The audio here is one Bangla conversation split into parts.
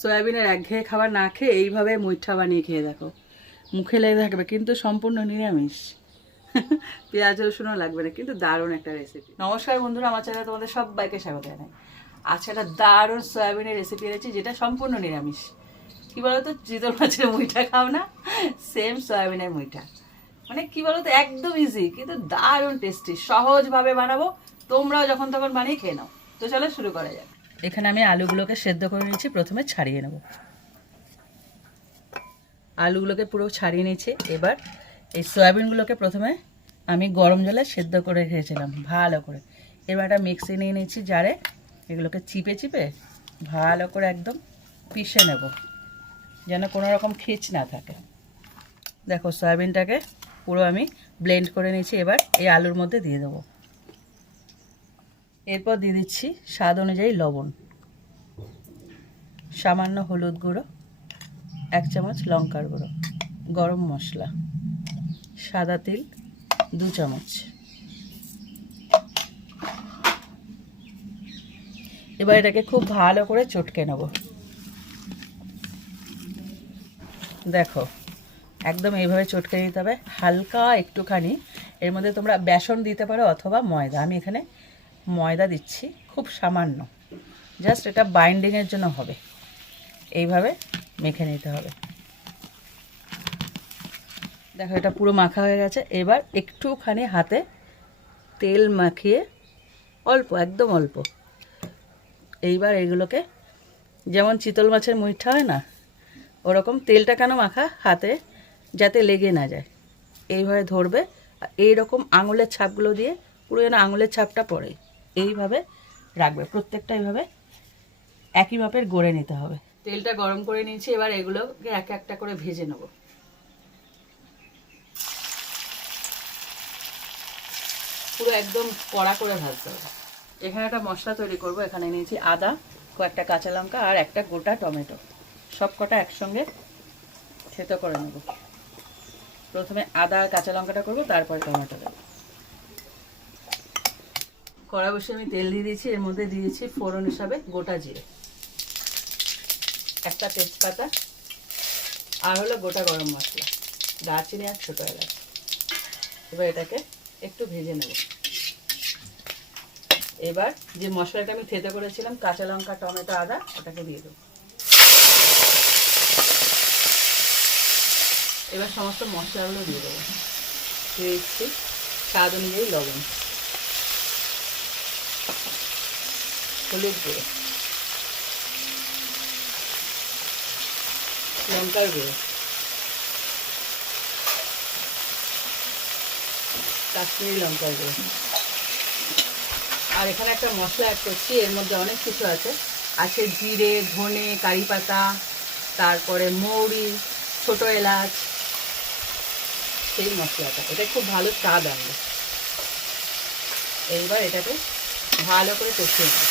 সয়াবিনের একঘেয়ে খাবার না খেয়ে এইভাবে মুইঠা বানিয়ে খেয়ে দেখো। মুখে লেগে থাকবে, কিন্তু সম্পূর্ণ নিরামিষ। পেঁয়াজ, রসুনও লাগবে না, কিন্তু দারুণ একটা রেসিপি নমস্কার বন্ধুরা, আমার চ্যানেলে তোমাদের সবাইকে স্বাগত জানাই। আচ্ছা একটা দারুণ সয়াবিনের রেসিপি এনেছি, যেটা সম্পূর্ণ নিরামিষ। কি বলতো চিতল মাছের মুইটা খাও না সেম সয়াবিনের মুইটা মানে কি বলতো, একদম ইজি কিন্তু দারুণ টেস্টি সহজভাবে বানাবো, তোমরাও যখন তখন বানিয়ে খেয়ে নাও। তো চলো শুরু করা যাক। এখানে আমি আলুগুলোকে সেদ্ধ করে নিয়েছি, প্রথমে ছাড়িয়ে নেব। আলুগুলোকে পুরো ছাড়িয়ে নিয়েছি। এবার এই সয়াবিনগুলোকে প্রথমে আমি গরম জলে সেদ্ধ করে রেখেছিলাম, ভালো করে। এবার একটা মিক্সি নিয়ে নিয়েছি জারে, এগুলোকে চিপে চিপে ভালো করে একদম পিষে নেব, যেন কোনো রকম খিচ না থাকে। দেখো, সয়াবিনটাকে পুরো আমি ব্লেন্ড করে নিয়েছি। এবার এই আলুর মধ্যে দিয়ে দেবো। এরপর দিয়ে দিচ্ছি স্বাদ অনুযায়ী লবণ। সামান্য হলুদ গুঁড়ো, এক চামচ লঙ্কার গুঁড়ো, গরম মশলা, সাদা তিল, দু চামচ। এবার এটাকে খুব ভালো করে চটকে নেব। দেখো, একদম এইভাবে চটকে নিতে হবে, হালকা একটুখানি। এর মধ্যে তোমরা বেসন দিতে পারো অথবা ময়দা। আমি এখানে ময়দা দিচ্ছি, খুব সামান্য। জাস্ট এটা বাইন্ডিংয়ের জন্য হবে। এইভাবে মেখে নিতে হবে। দেখো, এটা পুরো মাখা হয়ে গেছে। এবার একটুখানি হাতে তেল মাখিয়ে অল্প, একদম অল্প। এইবার এগুলোকে, যেমন চিতল মাছের মুইঠা হয় না, ওরকম তেলটা কেন মাখা? হাতে যাতে লেগে না যায়। এইভাবে ধরবে। আর এইরকম আঙুলের ছাপগুলো দিয়ে, পুরো যেন আঙুলের ছাপটা পড়ে। এইভাবে রাখবে, প্রত্যেকটা এইভাবে একই মাপের গড়ে নিতে হবে। তেলটা গরম করে নিয়েছি, এবার এগুলোকে এক একটা করে ভেজে নেব। পুরো একদম কড়া করে ভাজতে হবে। এখানে একটা মশলা তৈরি করব, এখানে নিয়েছি আদা, কয়েকটা কাঁচা লঙ্কা আর একটা গোটা টমেটো। সব কটা একসঙ্গে থেতো করে নেব। প্রথমে আদা আর কাঁচা লঙ্কাটা করব, তারপরে টমেটো দেবো কড়া বসে আমি তেল দিয়ে দিয়েছি, এর মধ্যে দিয়েছি ফোড়ন হিসাবে গোটা জিরে। একটা তেজপাতা, আর হলো গোটা গরম মশলা। দারচিনি আর ছোটো এলাচ। এবার এটাকে একটু ভেজে নেব। এবার যে মশলাটা আমি থেতে করেছিলাম, কাঁচা লঙ্কা, টমেটো, আদা, ওটাকে দিয়ে দেবো। এবার সমস্ত মশলাগুলো দিয়ে দেবো। দিয়ে দিচ্ছি স্বাদ অনুযায়ী লবণ। লঙ্কার গুঁড়ো। কাশ্মীরি লঙ্কার গুঁড়ো। আর এখানে একটা মশলা অ্যাড করছি, এর মধ্যে অনেক কিছু আছে। আছে জিরে, ধনে, কারি পাতা, তারপরে মৌরি, ছোট এলাচ। সেই মশলাটা। এটা খুব ভালো স্বাদ আনবে এইবার এটাকে ভালো করে কষিয়ে নেব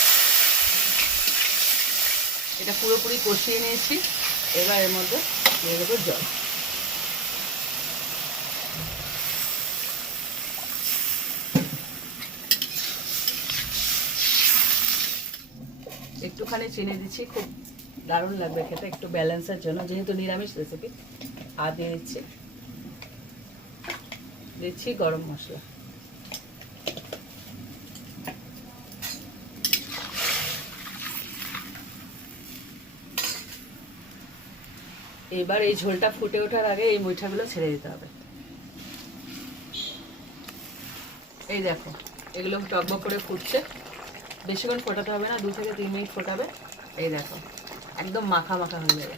এটা পুরোপুরি কষিয়ে নিয়েছি। এবার এর মধ্যে দিয়ে দেবো জল। একটুখানি চিনি দিচ্ছি, খুব দারুণ লাগবে খেতে, একটু ব্যালেন্সের জন্য। যেহেতু নিরামিষ রেসিপি আর দিয়ে দিচ্ছি। দিচ্ছি গরম মশলা। এবার এই ঝোলটা ফুটে ওঠার আগে এই মুইঠাগুলো ছেড়ে দিতে হবে। এই দেখো, এগুলো টকবক করে ফুটছে। বেশিক্ষণ ফোটাতে হবে না, দু থেকে তিন মিনিট ফোটাবে। এই দেখো, একদম মাখা মাখা হয়ে যাবে।